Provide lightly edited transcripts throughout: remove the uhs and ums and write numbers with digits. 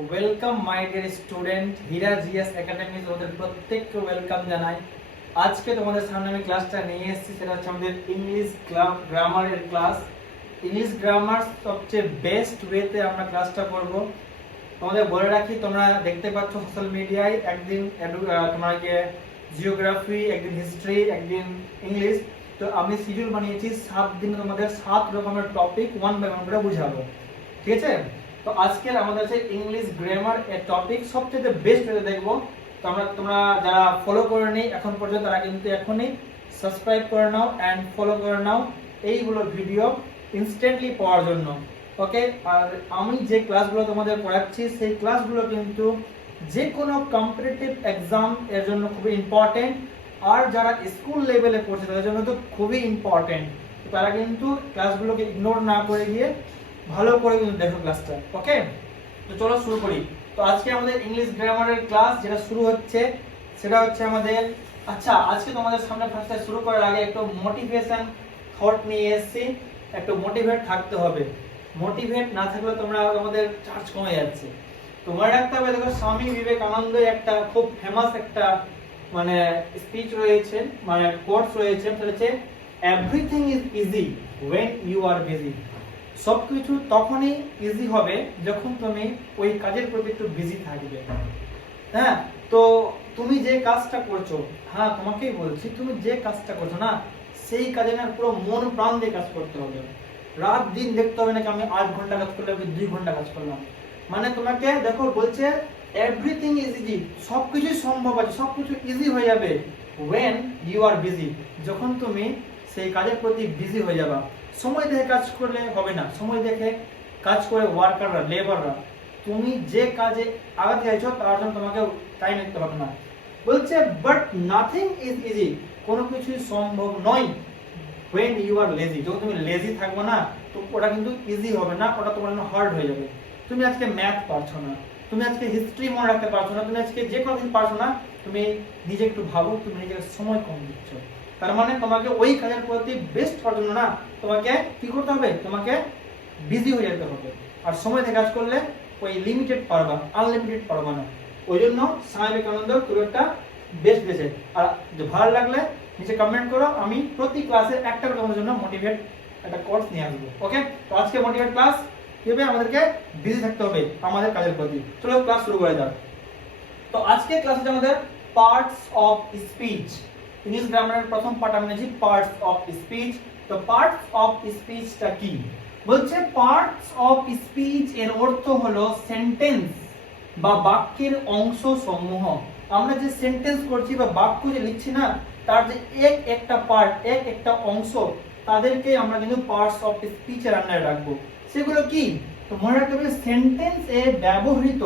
Welcome my dear student, Hira GS academy তোমাদের প্রত্যেককে welcome জানাই। আজকে তোমাদের সামনে আমি ক্লাসটা নিয়ে এসেছি, সেটা হচ্ছে আমাদের ইংলিশ গ্রামারের ক্লাস। ইংলিশ গ্রামার সবচেয়ে বেস্ট ওয়েতে আমরা ক্লাসটা করব। তোমাদের বলে রাখি, তোমরা দেখতে পাচ্ছ সোশ্যাল মিডিয়ায় একদিন তোমাকে জিওগ্রাফি, একদিন হিস্ট্রি, একদিন ইংলিশ। তো আমি শিডিউল বানিয়েছি 7 দিনে তোমাদের 7 রকমের টপিক ওয়ান বাই ওয়ান করে বুঝাবো, ঠিক আছে? তো আজকের আমাদের আছে ইংলিশ গ্রামার এর টপিক, সবচেয়ে বেস্ট ওয়েতে দেখবো। তোমরা যারা ফলো করে নি এখন পর্যন্ত, তারা কিন্তু এখনই সাবস্ক্রাইব করে নাও এন্ড ফলো করে নাও এইগুলো ভিডিও ইনস্ট্যান্টলি পাওয়ার জন্য। ওকে, আর আমি যে ক্লাসগুলো তোমাদের পড়াচ্ছি সেই ক্লাসগুলো কিন্তু যে কোনো কম্পিটিটিভ এক্সাম এর জন্য খুবই ইম্পর্টেন্ট, আর যারা স্কুল লেভেলে পড়ছে তাদের জন্য তো খুবই ইম্পর্টেন্ট। তারা কিন্তু ক্লাসগুলোকে ইগনোর না করে গিয়ে ভালো করে কিন্তু দেখো ক্লাসটা। ওকে, তো চলো শুরু করি। তো আজকে আমাদের ইংলিশ গ্রামারের ক্লাস যেটা শুরু হচ্ছে সেটা হচ্ছে আমাদের, আচ্ছা আজকে তোমাদের সামনে ফার্স্টে শুরু করার আগে একটু মোটিভেশন থট নিয়ে এসেছি। একটু মোটিভেট থাকতে হবে, মোটিভেট না থাকলে তোমরা আমাদের চার্জ কমে যাচ্ছে। তোমার রাখতে হবে, দেখো স্বামী বিবেকানন্দ একটা খুব ফেমাস একটা মানে স্পিচ রয়েছে, মানে কোটস রয়েছে, সেটা হচ্ছে everything is easy when you are busy। সবকিছু তখনই ইজি হবে যখন তুমি ওই কাজের প্রতি একটু বিজি থাকবে। হ্যাঁ, তো তুমি যে কাজটা করছো, হ্যাঁ তোমাকেই বলছি, তুমি যে কাজটা করছো না সেই কাজে না পুরো মন প্রাণ দিয়ে কাজ করতে হবে। রাত দিন দেখতে হবে নাকি আমি 8 ঘন্টা কাজ করলাম কি 2 ঘন্টা কাজ করলাম। মানে তোমাকে দেখো বলছে এভরিথিং ইজ ইজি, সবকিছু সম্ভব আছে, সবকিছু ইজি হয়ে যাবে when you are busy, যখন তুমি সেই কাজের প্রতি বিজি হয়ে যাবা। সময় দেখে কাজ করলে হবে না, সময় দেখে কাজ করে ওয়ার্কাররা, লেবাররা, তুমি যে কাজে আগাতে চাইছো তার জন্য তোমাকে টাইম দিতে হবে না। বলছে বাট নাথিং ইজ ইজি, কোনো কিছুই সম্ভব নয় when you are lazy, যখন তুমি লেজি থাকবে না তো ওটা কিন্তু ইজি হবে না, ওটা তোমার জন্য হার্ড হয়ে যাবে। তুমি আজকে ম্যাথ পারছো না, তুমি আজকে হিস্ট্রি মনে রাখতে পারছো না, তুমি আজকে যে কোনো কিছু পারছো না, তুমি নিজে একটু ভাবো, তুমি নিজেকে সময় কম দিচ্ছ। তার মানে তোমাকে ওই কাজের প্রতি বেস্ট করার জন্য না তোমাকে কি করতে হবে, তোমাকে বিজি হয়ে যেতে হবে। আর সময় থেকে কাজ করলে ওই লিমিটেড পারবা, আনলিমিটেড পারবা না। ওই জন্য স্বামী বিবেকানন্দ খুব একটা বেস্ট দিয়েছে। আর ভালো লাগলে নিচে কমেন্ট করো, আমি প্রতি ক্লাসে একটা তোমাদের জন্য মোটিভেট একটা কোর্স নিয়ে আসবো। ওকে, তো আজকে মোটিভেট ক্লাস কিভাবে আমাদেরকে বিজি থাকতে হবে আমাদের কাজের প্রতি। চলো ক্লাস শুরু করা যাক। তো আজকে ক্লাস হচ্ছে আমাদের পার্টস অফ স্পিচ। ইংলিশ গ্রামারের প্রথম পার্ট আমি নিয়েছি পার্টস অফ স্পিচ। তো পার্টস অফ স্পিচটা কি বলছে? পার্টস অফ স্পিচ এর অর্থ হলো সেন্টেন্স বা বাক্যের অংশ সমূহ। আমরা যে সেন্টেন্স করছি বা বাক্য যে লিখছি না, তার যে এক একটা পার্ট, এক একটা অংশ, তাদেরকে আমরা কিন্তু পার্টস অফ স্পিচ এর আন্ডারে রাখবো। সেগুলো কি? তো মনে রাখতে হবে সেন্টেন্স এ ব্যবহৃত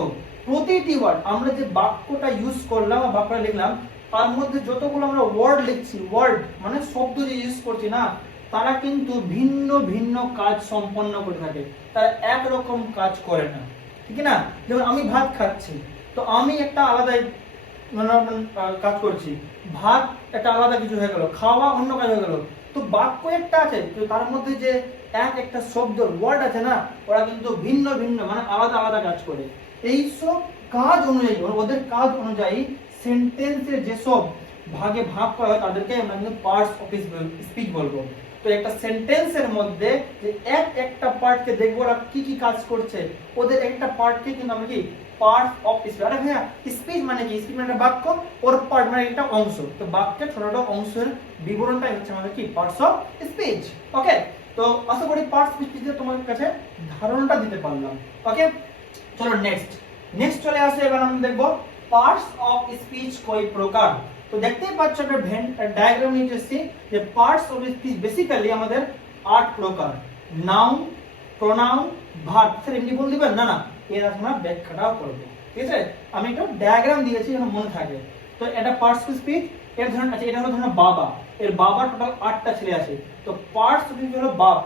প্রতিটি ওয়ার্ড, আমরা যে বাক্যটা ইউজ করলাম বা বাক্যটা লিখলাম, তার মধ্যে যতগুলো আমরা ওয়ার্ড লিখছি, ওয়ার্ড মানে শব্দ যে ইউজ করছি না, তারা কিন্তু ভিন্ন ভিন্ন কাজ সম্পন্ন করে থাকে, তারা একরকম কাজ করে না, ঠিক না? যেমন আমি ভাত খাচ্ছি, তো আমি একটা আলাদা কাজ করছি, ভাত একটা আলাদা কিছু হয়ে গেল, খাওয়া অন্য কাজ হয়ে গেল। তো বাক্য একটা আছে, তো তার মধ্যে যে একটা শব্দ ওয়ার্ড আছে না, ওরা কিন্তু ভিন্ন ভিন্ন মানে আলাদা আলাদা কাজ করে। এইসব কাজ অনুযায়ী, ওদের কাজ অনুযায়ী সেন্টেন্সের যেসব ভাগে ভাগ করা হয় তাদেরকে আমরা কিন্তু পার্টস অফ স্পিচ বলবো। তো একটা সেন্টেন্সের মধ্যে যে একটা পার্টকে দেখবো ওরা কি কি কাজ করছে, ওদের একটা পার্টকে কিন্তু আমরা কি পার্টস অফ স্পিচ। আরে ভাইয়া, স্পিচ মানে কি? স্পিচ মানে একটা বাক্য, ওর পার্ট মানে একটা অংশ। তো বাক্যের ছোট ছোট অংশের বিবরণটাই হচ্ছে আমাদের কি পার্টস অফ স্পিচ। ওকে, তো আশা করি পার্টস অফ স্পিচ দিয়ে তোমাদের কাছে ধারণাটা দিতে পারলাম। ওকে, চলো নেক্সট চলে আসে। এবার আমরা দেখবো পার্টস অফ স্পিচ কয় প্রকার। তো দেখতেই পাচ্ছ একটা ডায়াগ্রাম নিয়ে এসেছি যে পার্টস অফ স্পিচ বেসিক্যালি আমাদের 8 প্রকার। Noun, pronoun, verb. স্যার এমনি বল দিবেন? না না, এর আমরা ব্যাখ্যাটাও করব, ঠিক আছে? আমি একটা ডায়াগ্রাম দিয়েছি যেন মনে থাকে। তো এটা পার্টস অফ স্পিচ এর ধরন আছে, এটা হলো ধরুন বাবা, এর বাবার টোটাল 8টা ছেলে আছে। তো পার্টস অফ স্পিচ হলো বাপ,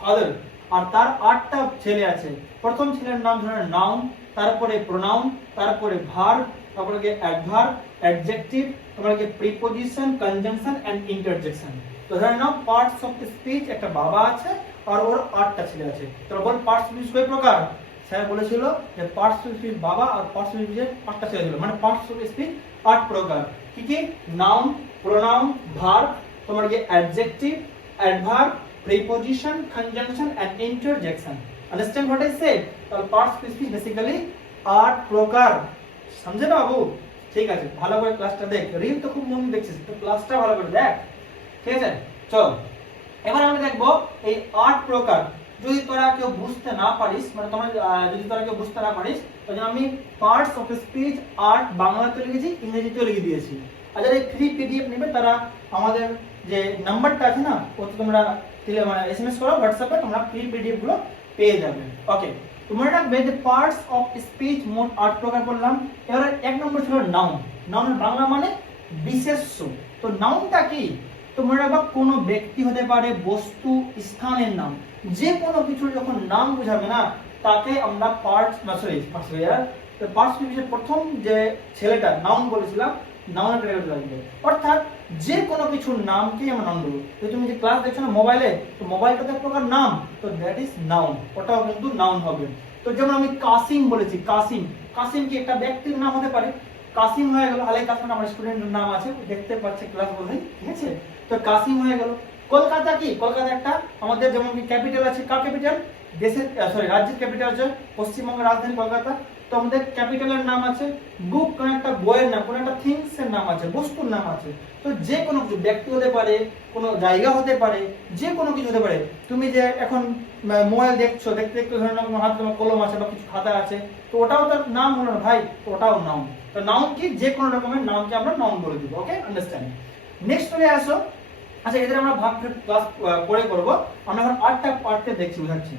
ফাদার, আর তার 8টা ছেলে আছে। প্রথম ছেলের নাম ধরেন নাউন, তারপরে প্রোনাউন, তারপরে ভার্ব, তারপরে অ্যাডভার্ব, অ্যাডজেক্টিভ, তারপরে প্রিপজিশন, কনজাংশন এন্ড ইন্টারজেকশন। তো ধরে নাও পার্টস অফ স্পিচ একটা বাবা আছে আর ওর 8টা ছেলে আছে। তো বল পার্টস অফ স্পিচ কয় প্রকার? স্যার বলেছিল যে পার্টস অফ স্পিচ বাবা আর পার্টস অফ স্পিচের 5টা ছেড়ে দিল, মানে পার্টস অফ স্পিচ 8 প্রকার। কি কি? নাউন, প্রোনাউন, ভার্ব, তোমার কি adjective, adverb, preposition, conjunction and interjection. Understand what I said? তাহলে পার্টস অফ স্পিচ বেসিক্যালি 8 প্রকার। সমঝে না বাবু? ঠিক আছে, ভালো করে ক্লাসটা দেখ। রিল তো খুব মন দেখছিস, তো ক্লাসটা ভালো করে দেখ। ঠিক আছে, চল এবার আমরা দেখবো এই 8 প্রকার। যদি তোরা কেউ বুঝতে না পারিস, মানে তোমরা যদি তোরা কেউ বুঝতে না পারিস, তাহলে আমি পার্টস অফ স্পিচ 8 বাংলাতে লিখেছি, ইংরেজিতেও লিখে দিয়েছি। আর যারা এই ফ্রি পিডিএফ নেবে তারা আমাদের যে নাম্বারটা আছে না, ওতে তোমরা এসএমএস করো হোয়াটসঅ্যাপে, তোমরা ফ্রি পিডিএফ গুলো পেয়ে যাবে। ওকে, তোমরা রাখবে যে পার্টস অফ স্পিচ মোট 8 প্রকার বললাম। এবারে এক নম্বর ছিল নাউন। নাউনের বাংলা মানে বিশেষ্য। তো নাউনটা কি? তোমরা রাখবা কোনো ব্যক্তি হতে পারে, বস্তু, স্থানের নাম, যে কোনো কিছুর যখন নাম বোঝাবে না তাকে আমরা পার্টস প্রথম যে ছেলেটা নাউন বলেছিলাম, নাউন ক্যাটাগরি লাগবে। অর্থাৎ যে কোনো কিছুর নামকে আমরা নাউন বলবো। তো তুমি যে ক্লাস দেখছো না মোবাইলে, তো মোবাইলটা তো এক প্রকার নাম, তো দ্যাট ইজ নাউন, ওটাও কিন্তু নাউন হবে। তো যেমন আমি কাসিম বলেছি, কাসিম, কাসিম কি একটা ব্যক্তির নাম হতে পারে? কাসিম হয়ে গেল। আলাই কাসিম আমার স্টুডেন্টের নাম আছে, দেখতে পাচ্ছে ক্লাস বলেই, ঠিক আছে? তো কাসিম হয়ে গেল। কলকাতা কি? কলকাতা একটা আমাদের যেমন কি ক্যাপিটাল আছে, কার ক্যাপিটাল? দেশের রাজ্যের ক্যাপিটাল আছে পশ্চিমবঙ্গের রাজধানী কলকাতা। তো আমাদের ক্যাপিটালের নাম আছে। বুক কোন একটা বইয়ের নাম, কোন একটা থিংস এর নাম আছে, বস্তুর নাম আছে। তো যে কোনো কিছু, ব্যক্তি হতে পারে, কোনো জায়গা হতে পারে, যে কোনো কিছু হতে পারে। তুমি যে এখন মোবাইল দেখছো, দেখতে দেখতে ধরে নাও তোমার হাতে তোমার কলম আছে বা কিছু খাতা আছে, তো ওটাও তার নাম হলো না ভাই, তো ওটাও নাউন। তো নাউন কি? যে কোনো রকমের নাউনকে আমরা নাউন বলে দিব। ওকে, আন্ডারস্ট্যান্ড? নেক্সট চলে আসো। আচ্ছা, এদের আমরা ভাগ ক্লাস পরে করব। আমরা এখন 8টা পার্টে দেখছি, বুঝাচ্ছি।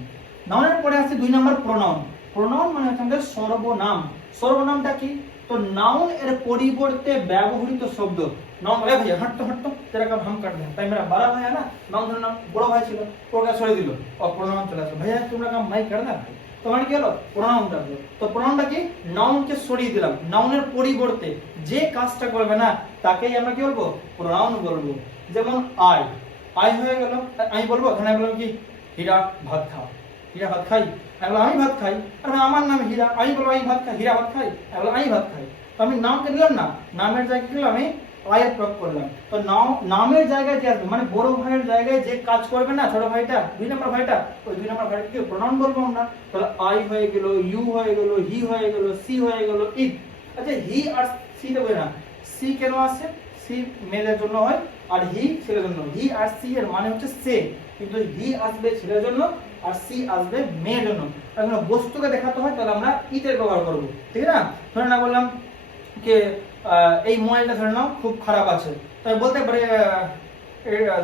নাউনের পরে আছে 2 নাম্বার প্রোনাউন। প্রোনাউন মানে হচ্ছে আমাদের সর্বনাম। সর্বনামটা কি? তো নাউন এর পরিবর্তে ব্যবহৃত শব্দ। নাউন বলে ভাইয়া হট তো তেরা কাম হাম কাট দেন, তাই মেরা বড় ভাই না, নাউন ধরে নাও বড় ভাই ছিল, ওকে সরে দিল, ও প্রোনাউন চলে আসলো, ভাইয়া তোমরা কাম মাই কাট না, তো মানে কি হলো? প্রোনাউনটা হলো। তো প্রোনাউনটা কি? নাউনকে সরিয়ে দিলাম, নাউনের পরিবর্তে যে কাজটা করবে না তাকেই আমরা কি বলবো? প্রোনাউন বলবো। যেমন আই, আই হয়ে গেল, আমি বলবো, এখানে বললাম কি হীরা ভাত খাও, হীরা ভাত খাই, আমি ভাত খাই। আর আমার নাম হীরা, আমি বলবো আমি ভাত খাই, হীরা ভাত খাই, আমি ভাত খাই। তো আমি নামকে দিলাম না, নামের জায়গায় দিলাম আমি আয়ের প্রয়োগ করলাম। তো নামের জায়গায় যে আসবে, মানে বড় ভাইয়ের জায়গায় যে কাজ করবে না ছোট ভাইটা, 2 নম্বর ভাইটা, ওই 2 নম্বর ভাইটাকে প্রোনাউন বলবো আমরা। তাহলে আই হয়ে গেল, ইউ হয়ে গেল, হি হয়ে গেল, সি হয়ে গেল, ইট। আচ্ছা, হি আর সি দেবো না, সি কেন আসছে? সি মেলের জন্য হয়, আর হি ছেলের জন্য। হি আর সি এর মানে হচ্ছে সে, কিন্তু হি আসবে ছেলের জন্য আর সি আসবে মেয়ের জন্য। এখন বস্তুকে দেখাতে হয় তাহলে আমরা ইটের ব্যবহার করব, ঠিক না? ধরে না বললাম যে এই মোবাইলটা ধরে নাও খুব খারাপ আছে, তাই বলতে পারে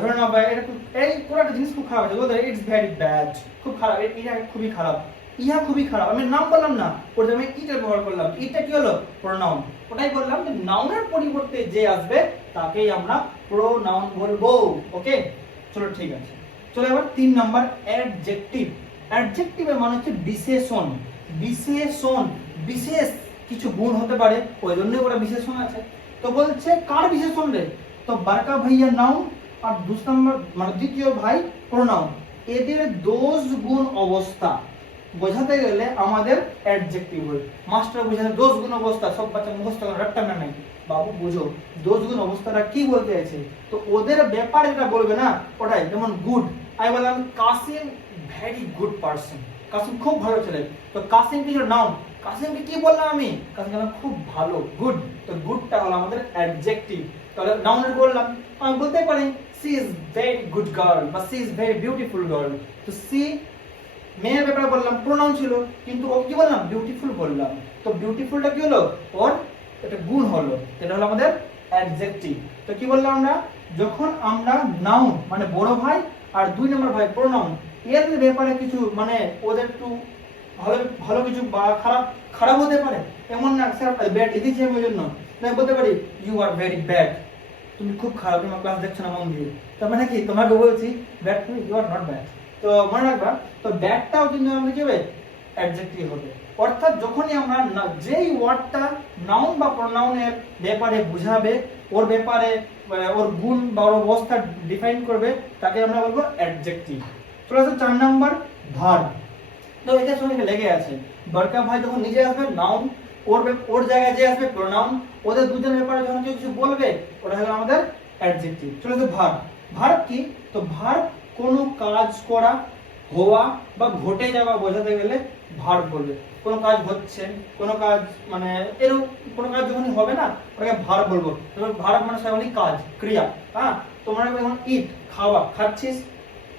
ধরে নাও এটা এই পুরো একটা জিনিস খুব খারাপ আছে, বলতে ইটস ভেরি ব্যাড, খুব খারাপ, এটা খুবই খারাপ, ইহা খুবই খারাপ। আমি নাম বললাম না, ওটা আমি ইটের ব্যবহার করলাম। ইটটা কি হলো? প্রোনাউন। ওটাই বললাম যে নাউনের পরিবর্তে যে আসবে তাকেই আমরা প্রোনাউন বলবো। ওকে, চলো ঠিক আছে। চলো এবার 3 নাম্বার অ্যাডজেক্টিভ। অ্যাডজেক্টিভের মানে হচ্ছে বিশেষণ। বিশেষণ, বিশেষ কিছু গুণ হতে পারে, ওই জন্য ওরা বিশেষণ আছে। তো বলছে কার বিশেষণ রে? তো বারকা ভাইয়া নাউন আর 2 নম্বর মানে দ্বিতীয় ভাই প্রোনাউন। এদের দোষ গুণ অবস্থা বোঝাতে গেলে আমাদের অ্যাডজেক্টিভ হয়। মাস্টার বোঝাতে দোষ গুণ অবস্থা, সব বাচ্চা মুখস্থ করে রাখতে না নাই, বাবু বুঝো দোষ গুণ অবস্থাটা কি বলতে আছে। তো ওদের ব্যাপারে যেটা বলবে না ওটাই। যেমন গুড, আমি বললাম Kasim very good person, Kasim খুব ভালো ছেলে। তো কাসিম কি নাউন, কাসিমকে কি বললাম আমি? কাসিম বললাম খুব ভালো, গুড। তো গুডটা হলো আমাদের অ্যাডজেক্টিভ। তাহলে নাউনের বললাম, আমি বলতে পারি she is very good girl বা she is very beautiful girl. তো সি মেয়ের ব্যাপারে বললাম, প্রোনাউন ছিল, কিন্তু ও কি বললাম? বিউটিফুল বললাম। তো বিউটিফুলটা কি হলো? ওর এটা গুণ হলো, এটা হলো আমাদের অ্যাডজেক্টিভ। তো কি বললাম আমরা? যখন আমরা নাউন মানে বড় ভাই আর 2 নম্বর ভাই প্রোনাউন এর ব্যাপারে কিছু মানে ওদের একটু ভালো ভালো কিছু বা খারাপ খারাপ হতে পারে, এমন না স্যার ব্যাড লিখেছি আমি ওই জন্য, আমি বলতে পারি ইউ আর ভেরি ব্যাড, তুমি খুব খারাপ, তোমার ক্লাস দেখছো না মন দিয়ে। তার মানে কি? তোমাকে বলছি ব্যাড, তুমি ইউ আর নট ব্যাড। তো মনে রাখবা, তো ব্যাডটাও কিন্তু আমাদের কি হবে? অ্যাডজেক্টিভ হবে। অর্থাৎ যখনই আমরা যেই ওয়ার্ডটা নাউন বা প্রোনাউনের ব্যাপারে বুঝাবে, ওর ব্যাপারে ওর গুণ বা ওর অবস্থা ডিফাইন করবে, তাকে আমরা বলবো অ্যাডজেক্টিভ। চলে আসো 4 নাম্বার ভার্ব। তো এটার সঙ্গে লেগে আছে। বড়কা ভাই যখন নিজে আসবে নাউন, ওর জায়গায় যে আসবে প্রোনাউন, ওদের দুজনের ব্যাপারে যখন কেউ কিছু বলবে ওটা হলো আমাদের অ্যাডজেক্টিভ। চলো তো ভার্ব। ভার্ব কি? তো ভার্ব কোনো কাজ করা, হওয়া বা ঘটে যাওয়া বোঝাতে গেলে ভার্ব বলবে। কোনো কাজ হচ্ছে, কোনো কাজ মানে এরকম কোনো কাজ যখনই হবে না ওটাকে ভার্ব বলবো। তবে ভার্ব মানে সবাই কাজ, ক্রিয়া। হ্যাঁ, তোমরা যখন ইট, খাওয়া, খাচ্ছিস,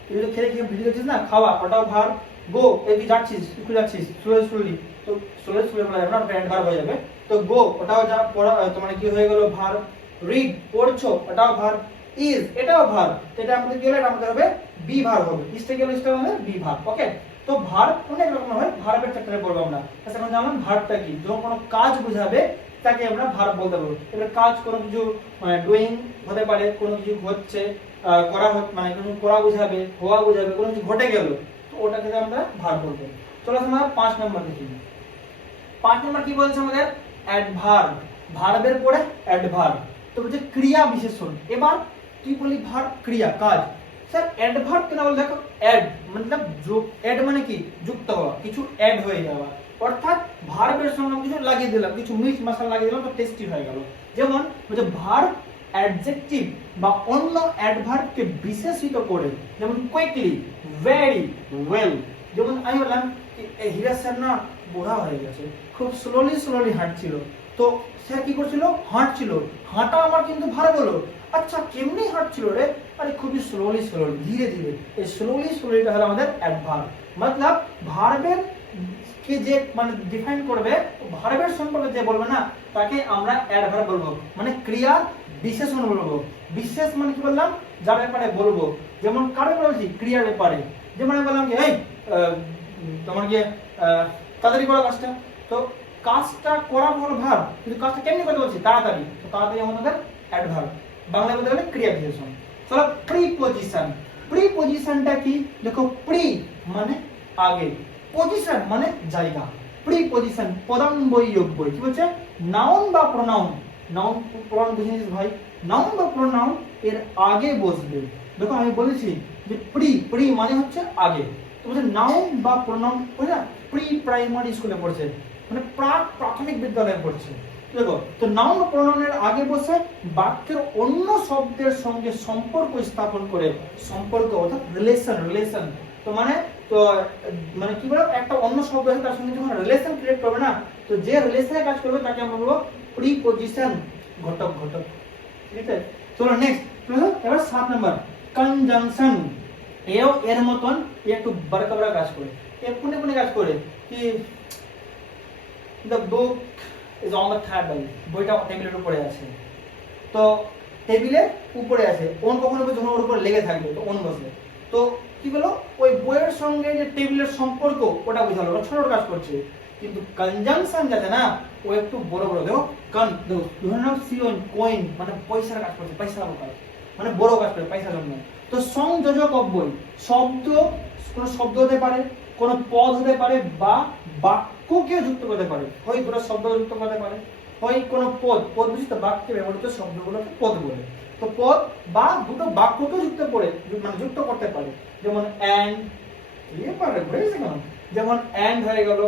তুই তো খেলে খেয়ে ভিডিও দেখছিস না, খাওয়া, ওটাও ভার্ব। গো, এই তুই যাচ্ছিস, একটু যাচ্ছিস, স্লোলি, তো স্লোলি বলা যাবে না, ওটা অ্যাডভার্ব হয়ে যাবে। তো গো, ওটাও যা পড়া তোমার কি হয়ে গেল ভার্ব। রিড, পড়ছো, ওটাও ভার্ব। ইজ, এটাও ভার্ব। এটা আমাদের কি হলো, এটা আমাদের হবে বি ভার্ব হবে। ইজটা গেল, ইজটা হবে বি ভার্ব। ওকে, তো ভার্ব অনেক রকম হয়, ভার্বের চ্যাপ্টারে পড়বো আমরা। আচ্ছা, এখন জানলাম ভার্বটা কি। যখন কোনো কাজ বোঝাবে তাকে আমরা ভার্ব বলতে পারবো। এটা কাজ কোনো কিছু মানে ডুইং হতে পারে, কোনো কিছু হচ্ছে, করা মানে কোনো করা বোঝাবে, হওয়া বোঝাবে, কোনো কিছু ঘটে গেল, তো ওটাকে আমরা ভার্ব বলবো। চলো আমরা 5 নম্বর দেখি। 5 নম্বর কি বলছে আমাদের? অ্যাডভার্ব। ভার্বের পরে অ্যাডভার্ব, তো বলছে ক্রিয়া বিশেষণ। এবার তুই বলি ভার্ব ক্রিয়া কাজ, স্যার অ্যাডভার্ব কেন বল? দেখো অ্যাড मतलब যোগ, অ্যাড মানে কি যুক্ত হওয়া, কিছু অ্যাড হয়ে যাওয়া, অর্থাৎ ভার্বের সঙ্গে কিছু লাগিয়ে দিলাম, কিছু মিক্স মশলা লাগিয়ে দিলাম, তো টেস্টি হয়ে গেল। যেমন বলছে ভার্ব অ্যাডজেক্টিভ বা অন্য অ্যাডভার্বকে বিশেষিত করে, যেমন কুইকলি, ভেরি, ওয়েল। যেমন আমি বললাম হীরা স্যার না বুড়া হয়ে গেছে, খুব স্লোলি হাঁটছিল, তো স্যার কি করছিল? হাঁটছিল। হাঁটা আমার কিন্তু ভার্ব হলো। আচ্ছা কেমনি হাঁটছিল রে? আরে খুবই স্লোলি, ধীরে ধীরে। এই স্লোলিটা হলো আমাদের অ্যাডভার্ব। मतलब ভার্বের কে যে মানে ডিফাইন করবে, ভার্বের সম্পর্কে যে বলবে না তাকে আমরা অ্যাডভার্ব বলবো, মানে ক্রিয়া বিশেষণ বলবো। বিশেষ মানে কি বললাম? যার ব্যাপারে বলবো। যেমন কার ব্যাপারে বলছি? ক্রিয়ার ব্যাপারে। যেমন আমি বললাম যে এই তোমার কি তাড়াতাড়ি করো কাজটা, তো কাজটা করা হলো ভার্ব, কিন্তু কাজটা কেমনি করতে বলছি? তাড়াতাড়ি, তো তাড়াতাড়ি আমাদের অ্যাডভার্ব। বাংলা বলতে গেলে ক্রিয়া বিশেষণ। চলো প্রিপজিশন। প্রিপজিশনটা কি? দেখো প্রি মানে আগে, পজিশন মানে জায়গা। প্রিপজিশন পদান্বয়যোগ্য। কি বলছে? নাউন বা প্রোনাউন। নাউন প্রোনাউন বুঝিস ভাই, নাউন বা প্রোনাউন এর আগে বসবে। দেখো আমি বলেছি যে প্রি মানে হচ্ছে আগে, তো বলছে নাউন বা প্রোনাউন, বুঝলা? প্রি প্রাইমারি স্কুলে পড়ছে, মানে প্রাথমিক বিদ্যালয়ে পড়ছে। দেখো, তো নাউন প্রোনাউনের আগে বসে বাক্যের অন্য শব্দের সঙ্গে সম্পর্ক স্থাপন করে, সম্পর্ক অর্থাৎ রিলেশন। তো মানে কি বলবো, একটা অন্য শব্দ আছে তার সঙ্গে যখন রিলেশন ক্রিয়েট করবে না, তো যে রিলেশনে কাজ করবে তাকে আমরা বলবো প্রিপজিশন, ঘটক। ঠিক আছে, চলো নেক্সট। এবার 7 নাম্বার কনজাংশন। এও এর মতন একটু বড় কাজ করে, কোনে কাজ করে কি? The book is on the table. বইটা টেবিলের উপরে আছে, তো টেবিলের উপরে আছে, অন কখনো যখন ওর উপর লেগে থাকবে তো অন বসবে। তো কি বলো, ওই বইয়ের সঙ্গে যে টেবিলের সম্পর্ক ওটা বোঝালো, ওটা ছোট কাজ করছে। কিন্তু কনজাংশন যাতে না, ও একটু বড়। দেখো ধরে নাও সিওন, কয়েন মানে পয়সার কাজ করছে, পয়সার কাজ মানে বড় কাজ করে পয়সার জন্য। তো সংযোজক অব্যয়, শব্দ, কোনো শব্দ হতে পারে, কোনো পদ হতে পারে, বা বাক্যকে যুক্ত করতে পারে। হয় দুটো শব্দ যুক্ত করতে পারে, হয় কোনো পদ বুঝিস তো, বাক্যে ব্যবহৃত শব্দগুলোকে পদ বলে। তো পদ বা দুটো বাক্যকে যুক্ত করতে পারে। যেমন অ্যান্ড, যেমন অ্যান্ড হয়ে গেল,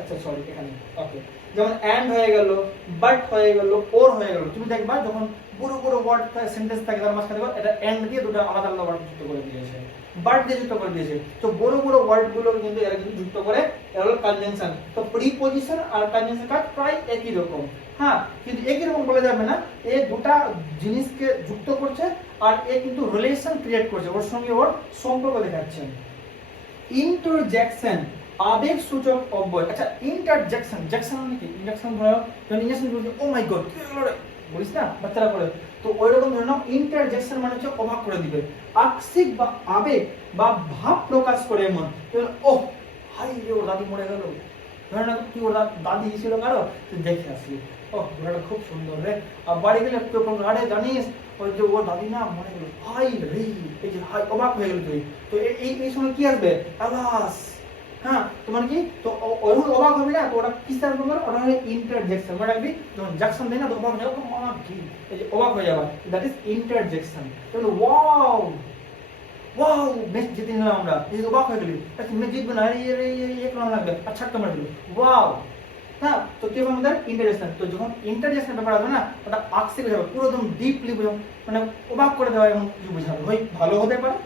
আচ্ছা সরি এখানে, ওকে। যেমন অ্যান্ড হয়ে গেল, বাট হয়ে গেল, ওর হয়ে গেল। তুমি দেখবা যখন বড় ওয়ার্ড সেন্টেন্স থাকে তার মাঝখানে দেখো এটা এন্ড দিয়ে দুটো আলাদা ওয়ার্ড যুক্ত করে দিয়েছে, বাট দিয়ে যুক্ত করে দিয়েছে। তো বড় ওয়ার্ড গুলো কিন্তু এরা কিন্তু যুক্ত করে, এরা হলো কনজাংশন। তো প্রিপজিশন আর কনজাংশন কাজ প্রায় একই রকম। হ্যাঁ, কিন্তু একই রকম বলা যাবে না, এই দুটা জিনিসকে যুক্ত করছে আর এ কিন্তু রিলেশন ক্রিয়েট করছে, ওর সঙ্গে ওর সম্পর্ক দেখাচ্ছে। ইন্টারজেকশন, আবেগ সূচক অব্যয়। আচ্ছা ইন্টারজেকশন, জ্যাকশন মানে কি? ইনজেকশন ধরো, যখন ইনজেকশন বলছে ও মাই গড কি হলো রে, বলিস না বাচ্চারা করে, তো ওই রকম ধরে নাও ইন্টারজেকশন মানে হচ্ছে অবাক করে দিবে, আকস্মিক বা আবেগ বা ভাব প্রকাশ করে এমন। ও হাই রে, ওর দাদি মরে গেল, ধরে নাও কি ওর দাদি ছিল কারো, তুই দেখে আসলি, ও ঘোড়াটা খুব সুন্দর রে, আর বাড়ি গেলে আরে জানিস ওই যে ওর দাদি না মরে গেল, হাই রে, এই যে হাই, অবাক হয়ে গেল তুই। তো এই সময় কি আসবে? আবাস। হ্যাঁ, তোমার কি তো ওরকম অবাক হবে না, তো ওটা কিসের ব্যাপার? ওটা হলো ইন্টারজেকশন। মানে রাখবি যখন জ্যাকশন দেয় না, তো অবাক হয়ে যাবে, মা কি, এই যে অবাক হয়ে যাবে, দ্যাট ইজ ইন্টারজেকশন। তাহলে ওয়াও, ওয়াও ম্যাচ জিতে নিলাম আমরা, এই অবাক হয়ে গেলি, আচ্ছা ম্যাচ জিতবে না, এক রান লাগবে আর ছাক্কা মার দিল, ওয়াও। হ্যাঁ, তো কি হবে আমাদের ইন্টারেকশন। তো যখন ইন্টারেকশন ব্যাপার হবে না, ওটা আকসে বোঝাবে, পুরো একদম ডিপলি বোঝাবে, মানে অবাক করে দেওয়া এমন কিছু বোঝাবে, হয় ভালো হতে পারে,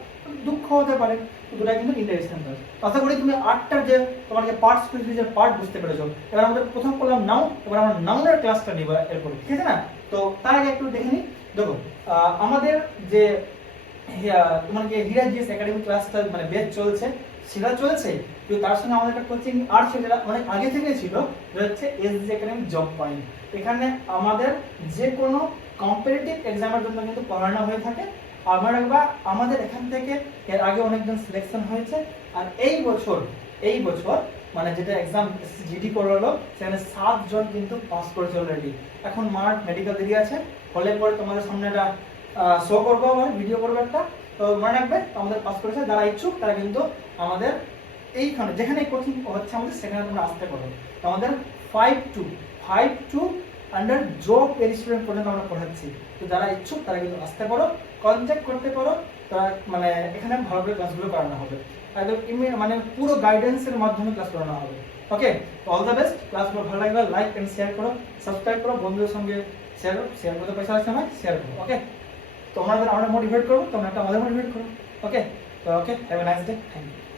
দুঃখ হতে পারে, দুটাই কিন্তু ইন্টারেকশন কাজ। আশা করি তুমি আটটার যে তোমার যে পার্ট স্পেসিফিক যে পার্ট বুঝতে পেরেছো। এবার আমাদের প্রথম করলাম নাউন, এবার আমরা নাউনের ক্লাসটা নিব এরপর, ঠিক আছে না? তো তার আগে একটু দেখে নিই। দেখো আমাদের যে তোমার যে হীরা জিএস একাডেমি ক্লাসটা মানে বেচ চলছে, সেটা চলছে, তো তার সঙ্গে আমাদের একটা কোচিং আর ছিল, যেটা অনেক আগে থেকে ছিল, যেটা হচ্ছে এসজি একাডেমি জব পয়েন্ট। এখানে আমাদের যে কোনো কম্পিটিটিভ এক্সামের জন্য কিন্তু পড়ানো হয়ে থাকে। আমার একবার আমাদের এখান থেকে এর আগে অনেকজন সিলেকশন হয়েছে, আর এই বছর মানে যেটা এক্সাম জিডি করলো, সেখানে 7 জন কিন্তু পাস করেছে অলরেডি। এখন মার্ক মেডিকেল দেরি আছে, হলে পরে তোমাদের সামনে একটা শো করবো, আবার ভিডিও করবো একটা। তো মনে রাখবে আমাদের পাস করেছে, যারা ইচ্ছুক তারা কিন্তু আমাদের এইখানে যেখানে কোচিং হচ্ছে আমাদের, সেখানে তোমরা আসতে পারো। তো আমাদের 5 to আন্ডার জব স্টুডেন্ট পর্যন্ত আমরা পড়াচ্ছি। তো যারা ইচ্ছুক তারা কিন্তু আসতে পারো, কন্ট্যাক্ট করতে পারো। তারা মানে এখানে ভালো করে ক্লাসগুলো করানো হবে, একদম মানে পুরো গাইডেন্সের মাধ্যমে ক্লাস করানো হবে। ওকে, অল দ্য বেস্ট। ক্লাসগুলো ভালো লাগলে লাইক এন্ড শেয়ার করো, সাবস্ক্রাইব করো, বন্ধুদের সঙ্গে শেয়ার করতে পয়সা আছে না, শেয়ার করো। ওকে, তোমাদের আমরা মোটিভেট করবো, তোমরা একটা আমাদের মোটিভেট করো। ওকে, তো okay, have a nice day, thank you.